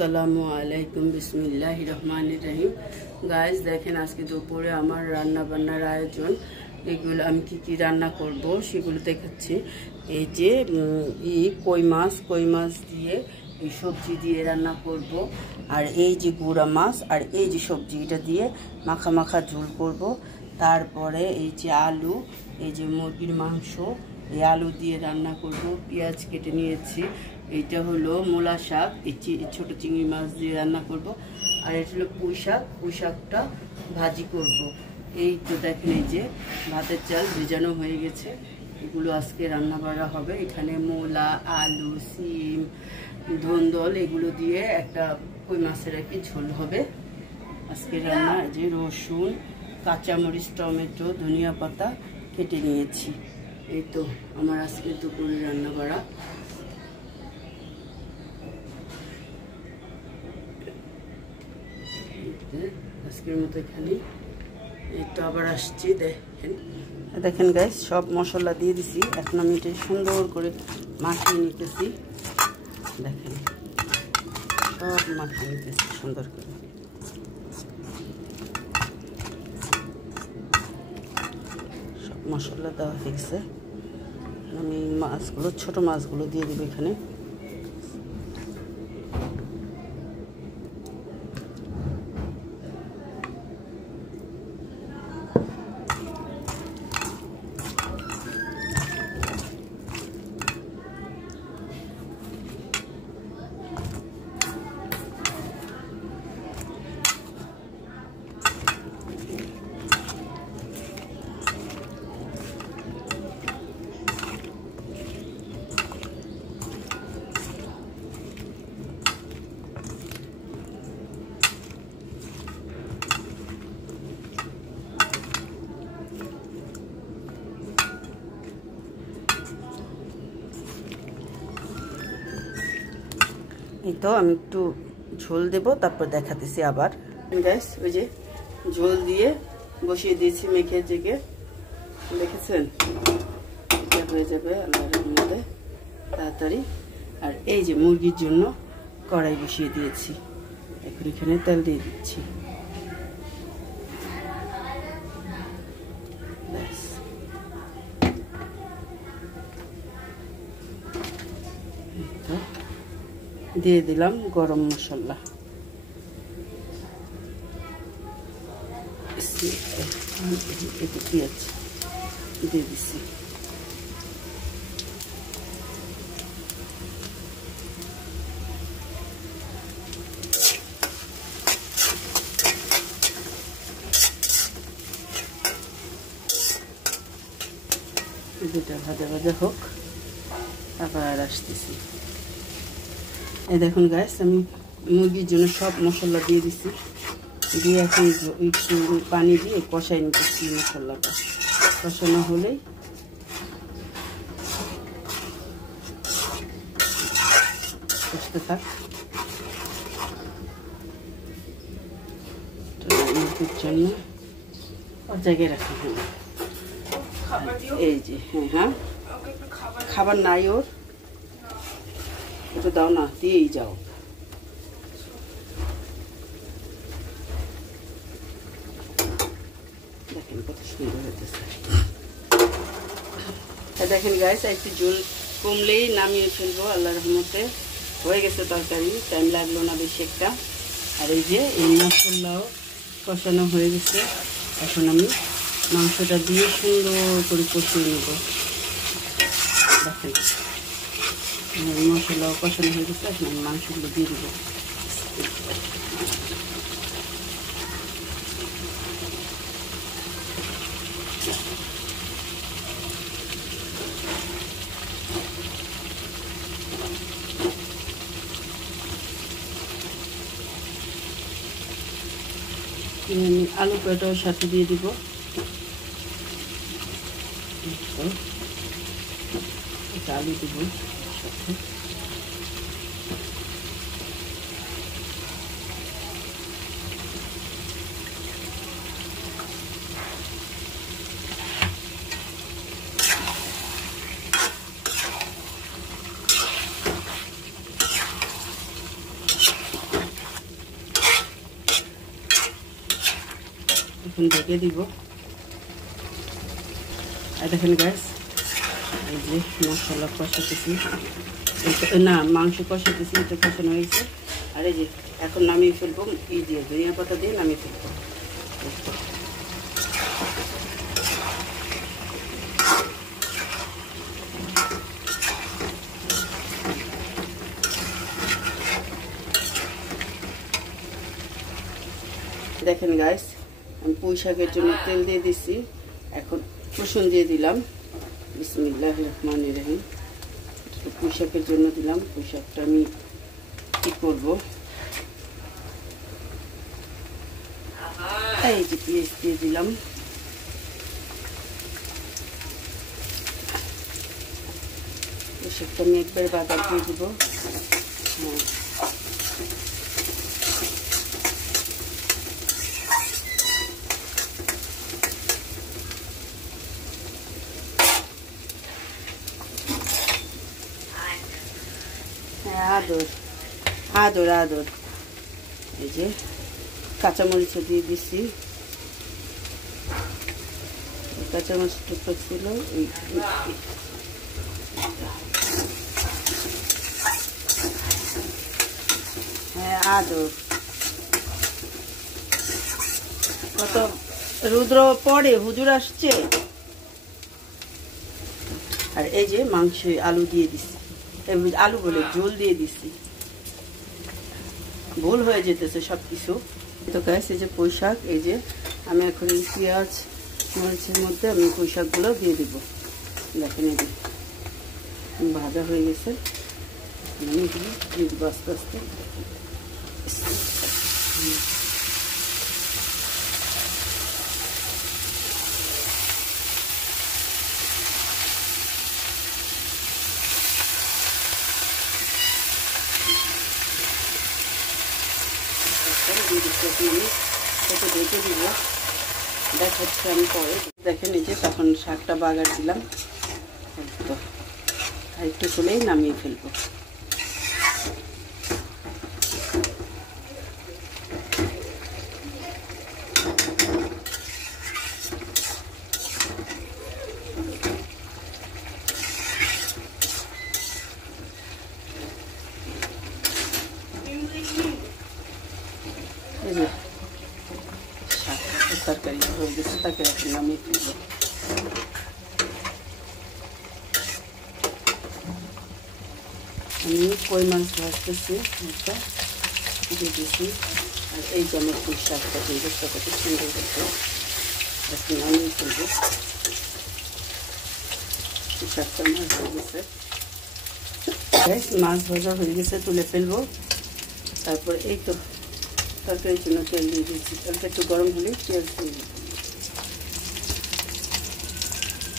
আসসালামু আলাইকুম বিসমিল্লাহির রহমানির রহিম। গাইস দেখেন আজকে দুপুরে আমার রান্না বান্নার আয়োজন। এগুলো আমি কি রান্না করব সেগুলো দেখাচ্ছি। এই যে কই মাছ দিয়ে এই সবজি দিয়ে রান্না করব, আর এই যে গুঁড়া মাছ আর এই যে সবজি এটা দিয়ে মাখা মাখা ঝোল করব। তারপরে এই যে আলু, এই যে মুরগির মাংস, এই আলু দিয়ে রান্না করব। পেঁয়াজ কেটে নিয়েছি। এইটা হলো মূলা শাক, এই ছোট চিংড়ি মাছ দিয়ে রান্না করব। আর এটা হলো পুঁই শাকটা ভাজি করব। এই তো দেখেন এই যে ভাতের চাল ভেজানো হয়ে গেছে। এগুলো আজকে রান্না করা হবে। এখানে মূলা, আলু, সিম, ধন্দল এগুলো দিয়ে একটা কই মাছের আর কি ঝোল হবে আজকে রান্না। যে রসুন, কাঁচামরিচ, টমেটো, ধনিয়া পাতা কেটে নিয়েছি। এই তো আমার আজকে দুপুরে রান্না করা। আজকের মতো এখানে এই তো আবার আসছি। দেখেন গাইস সব মশলা দিয়ে দিছি। এখন আমি এটা সুন্দর করে মাখিয়ে নিতেছি। দেখেন সব মাখিয়ে নিতেছি সুন্দর করে। সব মশলা দেওয়া হয়ে গেছে। আমি মাছগুলো, ছোট মাছগুলো দিয়ে দিব এখানে। এই তো আমি একটু ঝোল দেব, তারপর দেখাতেছি আবার। গ্যাস ওই যে ঝোল দিয়ে বসিয়ে দিয়েছি মেখে জেগে, দেখেছেন? এটা হয়ে যাবে আল্লাহর মধ্যে তাড়াতাড়ি। আর এই যে মুরগির জন্য কড়াই বসিয়ে দিয়েছি, এখন এখানে তেল দিয়ে দিচ্ছি। ব্যাস দিয়ে দিলাম গরম মশলা। পেঁয়াজ দিয়ে দিচ্ছি। দুটা ভাজা ভাজা হোক, তারপর আর আসতেছি। এই দেখুন গাইস আমি মুরগির জন্য সব মশলা দিয়ে দিচ্ছি। দিয়ে এখন একটু পানি দিয়ে কষাই নিতেছি। মশলাটা কষানো হলেই কষতে থাক। মুরগির জন্য জায়গায় রাখি। এই যে হ্যাঁ খাবার নাই ওর, এটা দাও না, দিয়েই যাও। দেখেন কত সুন্দর হতেছে। দেখেন গাইস একটু ঝোল কমলেই নামিয়ে ফেলবো আল্লাহর রহমতে। হয়ে গেছে তরকারি, টাইম লাগলো না বেশি একটা। আর এই যে এই মশলাও কষানো হয়ে গেছে। এখন আমি মাংসটা দিয়ে সুন্দর করে কষিয়ে নেব। দেখেন মশলাও কষানো হয়ে গেছে। এখন আমি মাংসগুলো দিয়ে দেবো। আমি আলু পেটাও সাথে দিয়ে দিব। আলু দিব সাথে। এখন ঢেকে দিব। আর দেখেন গাইস, এই যে মশলা কষাতেছি, না মাংস কষাতেছি, এটা কষানো হয়েছে। আর এই যে এখন নামিয়ে ফেলবো, দিয়ে ধনিয়া পাতা দিয়ে নামিয়ে ফেলবো। দেখেন গাইস, আমি পুঁই শাকের জন্য তেল দিয়ে দিচ্ছি। এখন রসুন দিয়ে দিলাম। বিসমিল্লাহির রহমানির রহিম। পুঁই শাকের জন্য দিলাম। পুঁই শাকটা আমি কি করবো, এই যে পেঁয়াজ দিয়ে দিলাম। পুঁই শাকটা আমি একবারে বাদাম দিয়ে দিব। আদর আদর আদর এই যে কাঁচামরিচ দিয়ে দিচ্ছি। কাঁচামরিচ টুকরো ছিল, হ্যাঁ আদর। কত রুদ্র পরে হুজুর আসছে। আর এই যে মাংস আলু দিয়ে দিচ্ছি, আলু বলে ঝোল দিয়ে দিচ্ছি, ভুল হয়ে যেতেছে সবকিছু। তো গাইস, এই যে পুঁই শাক, এই যে আমি এখন এই পেঁয়াজ মরিচের মধ্যে আমি পুঁই শাকগুলো দিয়ে দিব। দেখেন এই যে ভাজা হয়ে গেছে, দিয়ে দিব আস্তে আস্তে। ঢেকে দিব, দেখাচ্ছি আমি পরে। দেখেন এই যে তখন শাকটা বাগার দিলাম, তো আর একটু চলেই নামিয়ে ফেলবো। এই যে তরকারি হয়ে গেছে, তাকে এখন নামিয়ে ফেলবো। আমি কই মাছ ভাজতেছি, একটা দিয়ে দিয়েছি। আর এই যে আমার পুঁই শাকটা দিয়ে দেখতে কত সুন্দর করতে, এখন নামিয়ে ফেলবো। পুঁই শাকটা মাছ হয়ে গেছে, মাছ ভাজা হয়ে গেছে, তুলে ফেলবো। তারপর এই তো তরকারির জন্য তেল দিয়ে দিয়েছি, তেলটা একটু গরম হলে পেঁয়াজ দিয়ে দিই।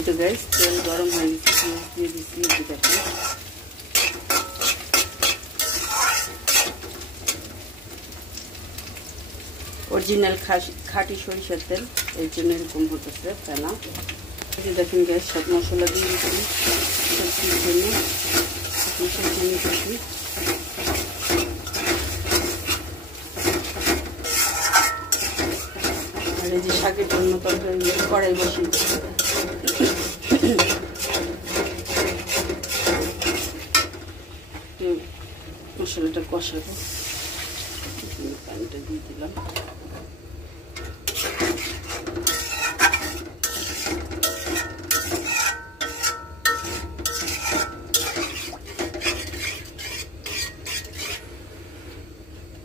তো গাইস, তেল গরম হয়ে গেছে, পেঁয়াজ দিয়ে দিচ্ছি। দেখেন অরিজিনাল খাঁটি সরিষার তেল, এর জন্য এরকম হতেছে, তাই না? দেখেন গ্যাস সব মশলা দিয়ে দিচ্ছি সবজির জন্য। সবজি নিতেছি, আর এই যে শাকের জন্য তরকারি কড়াই বসিয়ে মশলাটা কষাবো। পানিটা দিয়ে দিলাম।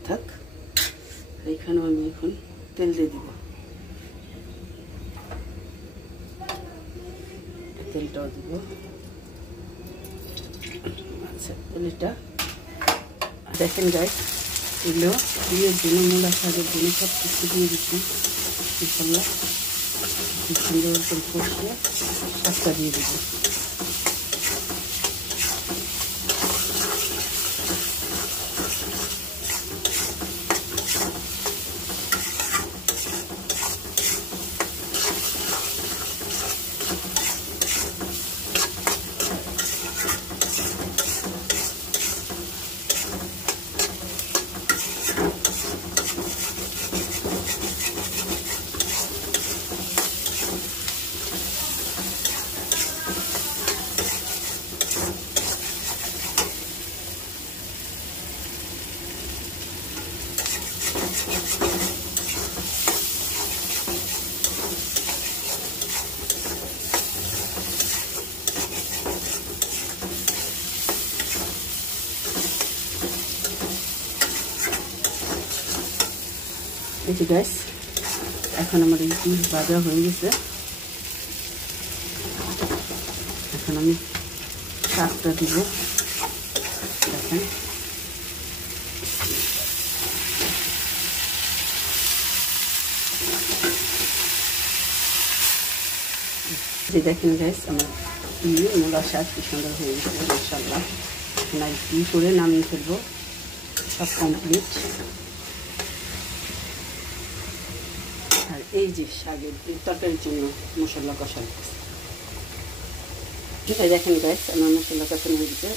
থাক, এখানেও আমি এখন তেল দিয়ে দিব। তেলটাও দিব। আচ্ছা, তেলটা দেখেন গাইস, এগুলো দিয়ে জন্য মূলা শাকের জন্য সব কিছু দিয়ে দিচ্ছি। মশলা সুন্দর করে কষিয়ে শাকটা দিয়ে দিব। এই যে গ্যাস এখন আমার এই ভাজা হয়ে গেছে। এখন আমি শাকটা দিব। দেখেন দেখেন গ্যাস আমার মূলা শাক কি সুন্দর হয়ে গেছে মাশাআল্লাহ। এখন আর কি করে নামিয়ে ফেলবো, সব কমপ্লিট। আর এই যে শাকের তরকারির জন্য মশলা কষানো এই দেখেন গ্যাস আমার মশলা কষানো হয়ে গেছে।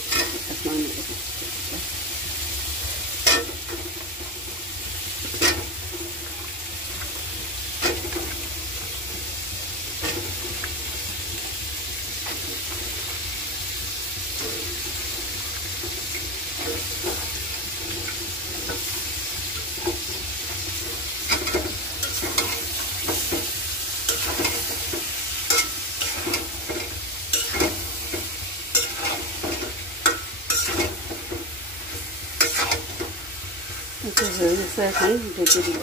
হয়ে গেছে, এখন ঢেকে দিব।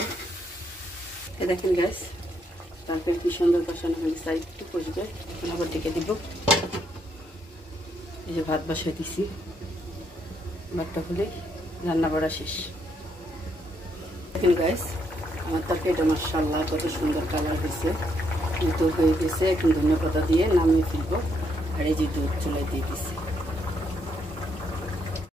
এ দেখেন গ্যাস তারপরে কি সুন্দর কষানো হয়ে গেছে, একটু কষবে। এখন আবার ঢেকে দিব। এই যে ভাত বসাই দিছি, ভাতটা হলে রান্না করা শেষ। দেখেন গ্যাস আমার তরকারিটা মাশাআল্লাহ কত সুন্দর কালার হয়েছে, দুধ হয়ে গেছে। এখন ধনিয়া পাতা দিয়ে নামিয়ে ফেলবো। আর এই যে দুধ চুলায় দিয়ে দিচ্ছি।